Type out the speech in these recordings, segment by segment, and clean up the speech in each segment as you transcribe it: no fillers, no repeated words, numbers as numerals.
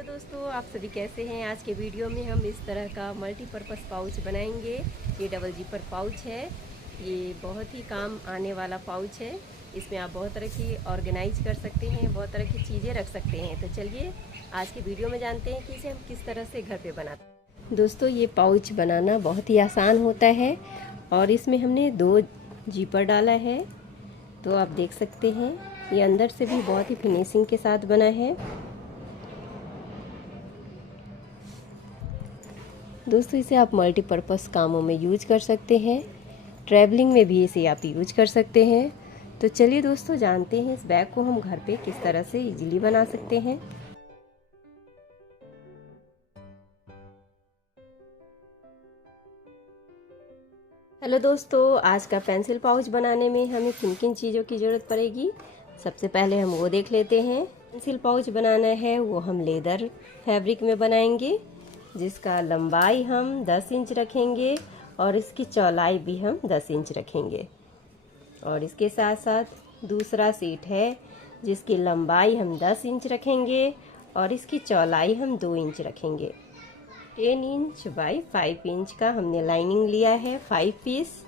Hello दोस्तों, आप सभी कैसे हैं। आज के वीडियो में हम इस तरह का मल्टीपर्पज़ पाउच बनाएंगे। ये डबल जिपर पाउच है। ये बहुत ही काम आने वाला पाउच है। इसमें आप बहुत तरह की ऑर्गेनाइज कर सकते हैं, बहुत तरह की चीज़ें रख सकते हैं। तो चलिए आज के वीडियो में जानते हैं कि इसे हम किस तरह से घर पे बनाते हैं। दोस्तों, ये पाउच बनाना बहुत ही आसान होता है और इसमें हमने 2 जिपर डाला है। तो आप देख सकते हैं ये अंदर से भी बहुत ही फिनिशिंग के साथ बना है। दोस्तों, इसे आप मल्टीपर्पज़ कामों में यूज कर सकते हैं। ट्रैवलिंग में भी इसे आप यूज कर सकते हैं। तो चलिए दोस्तों जानते हैं इस बैग को हम घर पे किस तरह से इजीली बना सकते हैं। हेलो दोस्तों, आज का पेंसिल पाउच बनाने में हमें किन किन चीज़ों की ज़रूरत पड़ेगी, सबसे पहले हम वो देख लेते हैं। पेंसिल पाउच बनाना है वो हम लेदर फैब्रिक में बनाएंगे, जिसका लंबाई हम 10 इंच रखेंगे और इसकी चौड़ाई भी हम 10 इंच रखेंगे। और इसके साथ साथ दूसरा सीट है जिसकी लंबाई हम 10 इंच रखेंगे और इसकी चौड़ाई हम 2 इंच रखेंगे। 10 इंच बाई 5 इंच का हमने लाइनिंग लिया है 5 पीस।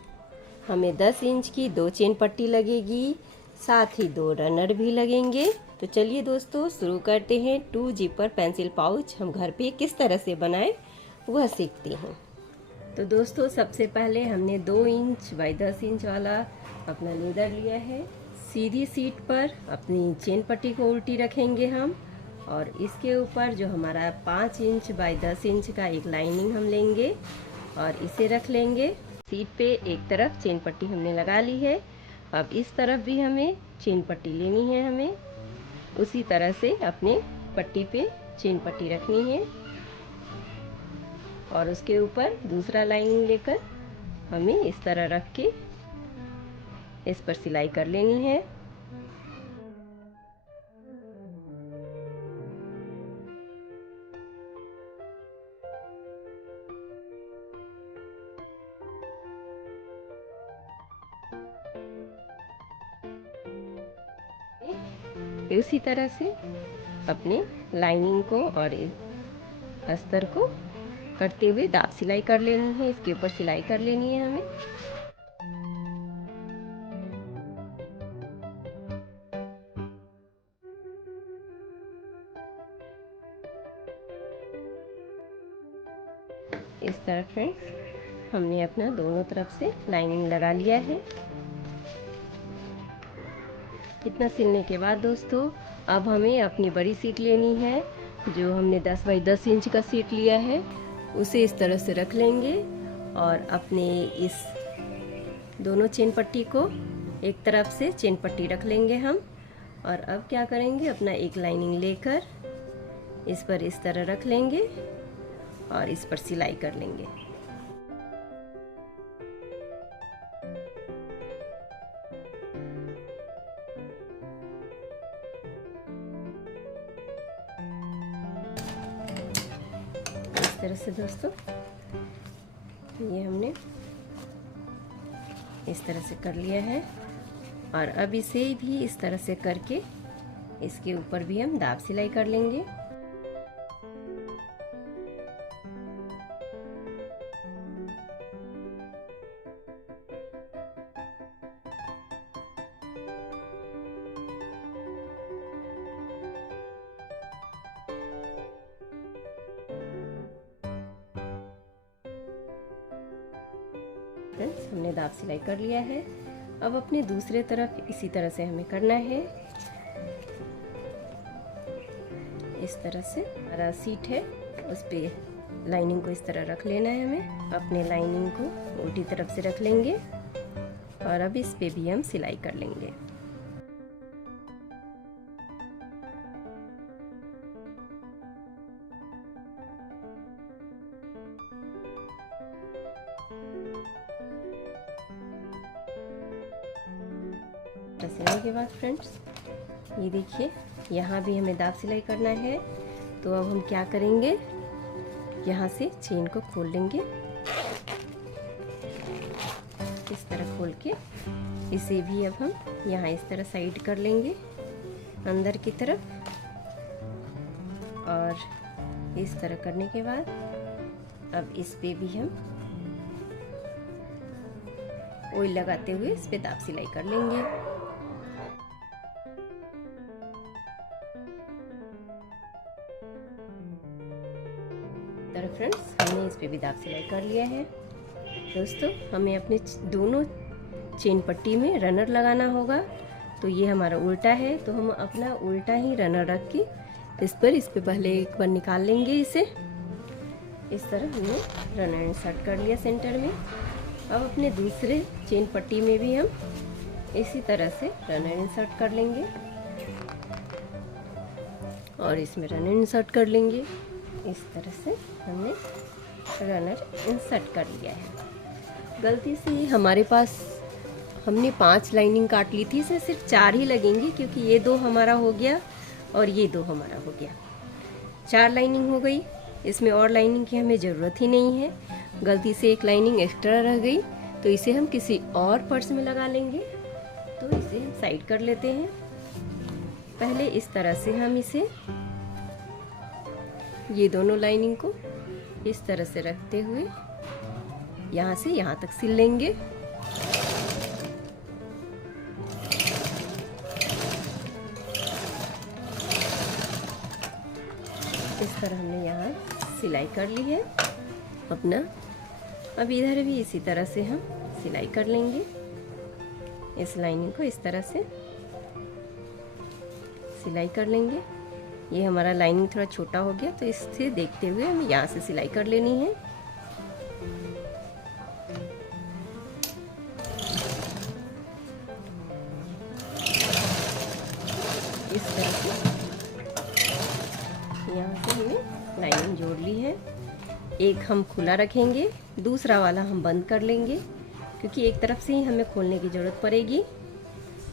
हमें 10 इंच की 2 चेन पट्टी लगेगी, साथ ही 2 रनर भी लगेंगे। तो चलिए दोस्तों शुरू करते हैं। 2 जिपर पेंसिल पाउच हम घर पे किस तरह से बनाएं वह सीखते हैं। तो दोस्तों सबसे पहले हमने 2 इंच बाई 10 इंच वाला अपना लेदर लिया है। सीधी सीट पर अपनी चेन पट्टी को उल्टी रखेंगे हम और इसके ऊपर जो हमारा 5 इंच बाई 10 इंच का एक लाइनिंग हम लेंगे और इसे रख लेंगे। सीट पे एक तरफ चेन पट्टी हमने लगा ली है। अब इस तरफ भी हमें चेन पट्टी लेनी है। हमें उसी तरह से अपने पट्टी पे चेन पट्टी रखनी है और उसके ऊपर दूसरा लाइनिंग लेकर हमें इस तरह रख के इस पर सिलाई कर लेनी है। इसी तरह से अपने लाइनिंग को और अस्तर को करते हुए दाब सिलाई कर लेनी है। इसके ऊपर सिलाई कर लेनी है हमें। इस तरह फ्रेंड्स हमने अपना दोनों तरफ से लाइनिंग लगा लिया है। इतना सिलने के बाद दोस्तों अब हमें अपनी बड़ी सीट लेनी है। जो हमने 10 बाई 10 इंच का सीट लिया है उसे इस तरह से रख लेंगे और अपने इस दोनों चेन पट्टी को एक तरफ से चेन पट्टी रख लेंगे हम। और अब क्या करेंगे, अपना एक लाइनिंग लेकर इस पर इस तरह रख लेंगे और इस पर सिलाई कर लेंगे। इस तरह से दोस्तों ये हमने इस तरह से कर लिया है और अब इसे भी इस तरह से करके इसके ऊपर भी हम दाब सिलाई कर लेंगे। फ्रेंड्स हमने दाब सिलाई कर लिया है। अब अपने दूसरे तरफ इसी तरह से हमें करना है। इस तरह से हमारा सीट है उस पे लाइनिंग को इस तरह रख लेना है। हमें अपने लाइनिंग को उल्टी तरफ से रख लेंगे और अब इस पे भी हम सिलाई कर लेंगे। सिलाई के बाद फ्रेंड्स ये देखिए यहाँ भी हमें दाब सिलाई करना है। तो अब हम क्या करेंगे, यहाँ से चेन को खोल लेंगे। इस तरह खोल के इसे भी अब हम यहाँ इस तरह साइड कर लेंगे अंदर की तरफ और इस तरह करने के बाद अब इस पे भी हम ऑयल लगाते हुए इस पे दाब सिलाई कर लेंगे। तरह फ्रेंड्स हमने इस पे भी दाब सिलाई कर लिया है। दोस्तों हमें अपने दोनों चेन पट्टी में रनर लगाना होगा। तो ये हमारा उल्टा है, तो हम अपना उल्टा ही रनर रख के इस पे पहले एक बार निकाल लेंगे। इसे इस तरह हमने रनर इंसर्ट कर लिया सेंटर में। अब अपने दूसरे चेन पट्टी में भी हम इसी तरह से रनर इंसर्ट कर लेंगे और इसमें रनर इंसर्ट कर लेंगे। इस तरह से हमने रनर इंसर्ट कर लिया है। गलती से हमारे पास हमने 5 लाइनिंग काट ली थी, इसे सिर्फ 4 ही लगेंगी क्योंकि ये 2 हमारा हो गया और ये 2 हमारा हो गया। 4 लाइनिंग हो गई, इसमें और लाइनिंग की हमें ज़रूरत ही नहीं है। गलती से एक लाइनिंग एक्स्ट्रा रह गई तो इसे हम किसी और पर्स में लगा लेंगे। तो इसे हम साइड कर लेते हैं। पहले इस तरह से हम इसे ये दोनों लाइनिंग को इस तरह से रखते हुए यहाँ से यहाँ तक सिल लेंगे। इस तरह हमने यहाँ सिलाई कर ली है अपना। अब इधर भी इसी तरह से हम सिलाई कर लेंगे। इस लाइनिंग को इस तरह से सिलाई कर लेंगे। ये हमारा लाइनिंग थोड़ा छोटा हो गया तो इससे देखते हुए हमें यहाँ से सिलाई कर लेनी है। इस तरह से यहाँ से हमने लाइनिंग जोड़ ली है। एक हम खुला रखेंगे, दूसरा वाला हम बंद कर लेंगे क्योंकि एक तरफ से ही हमें खोलने की ज़रूरत पड़ेगी।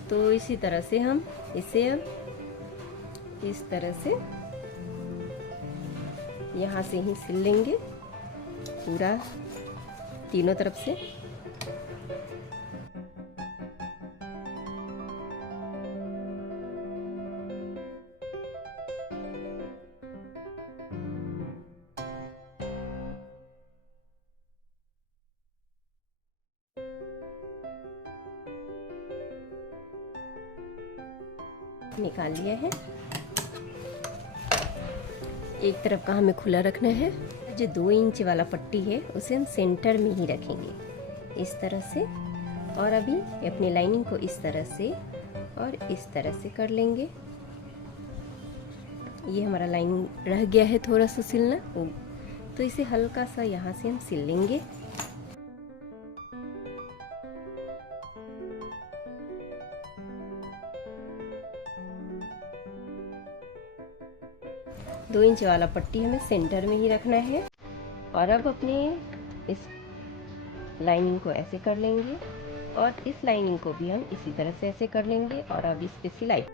तो इसी तरह से हम इसे अब इस तरह से यहाँ से ही सिल लेंगे पूरा तीनों तरफ से। निकाल लिया है। एक तरफ का हमें खुला रखना है। जो 2 इंच वाला पट्टी है उसे हम सेंटर में ही रखेंगे इस तरह से। और अभी अपनी लाइनिंग को इस तरह से और इस तरह से कर लेंगे। ये हमारा लाइनिंग रह गया है थोड़ा सा सिलना, तो इसे हल्का सा यहाँ से हम सिल लेंगे। दो इंच वाला पट्टी हमें सेंटर में ही रखना है। और अब अपने इस लाइनिंग को ऐसे कर लेंगे और इस लाइनिंग को भी हम इसी तरह से ऐसे कर लेंगे। और अब इस पे सिलाई।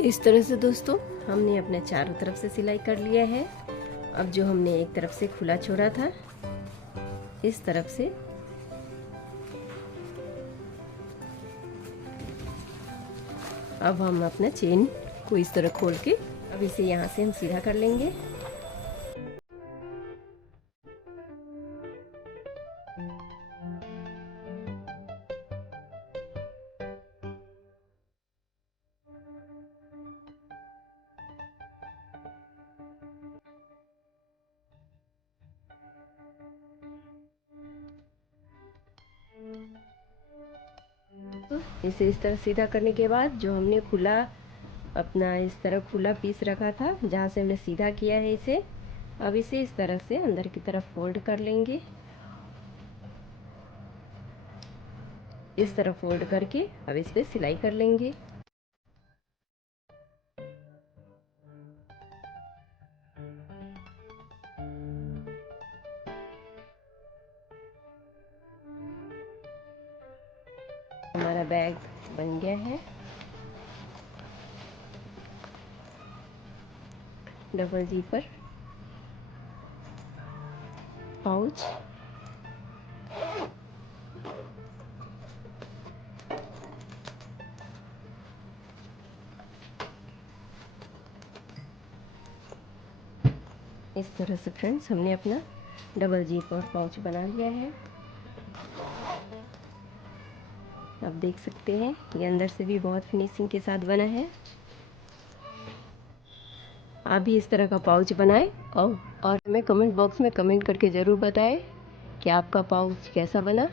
इस तरह से दोस्तों हमने अपने चारों तरफ से सिलाई कर लिया है। अब जो हमने एक तरफ से खुला छोड़ा था इस तरफ से अब हम अपना चेन को इस तरह खोल के अब इसे यहाँ से हम सीधा कर लेंगे। इसे इस तरह सीधा करने के बाद जो हमने खुला अपना इस तरह खुला पीस रखा था जहाँ से हमने सीधा किया है इसे, अब इसे इस तरह से अंदर की तरफ फोल्ड कर लेंगे। इस तरह फोल्ड करके अब इस पे सिलाई कर लेंगे। हमारा बैग बन गया है। डबल जीपर पाउच, इस तरह से फ्रेंड्स हमने अपना डबल जीपर पाउच बना लिया है। आप देख सकते हैं ये अंदर से भी बहुत फिनिशिंग के साथ बना है। आप भी इस तरह का पाउच बनाएं और हमें कमेंट बॉक्स में कमेंट करके ज़रूर बताएं कि आपका पाउच कैसा बना।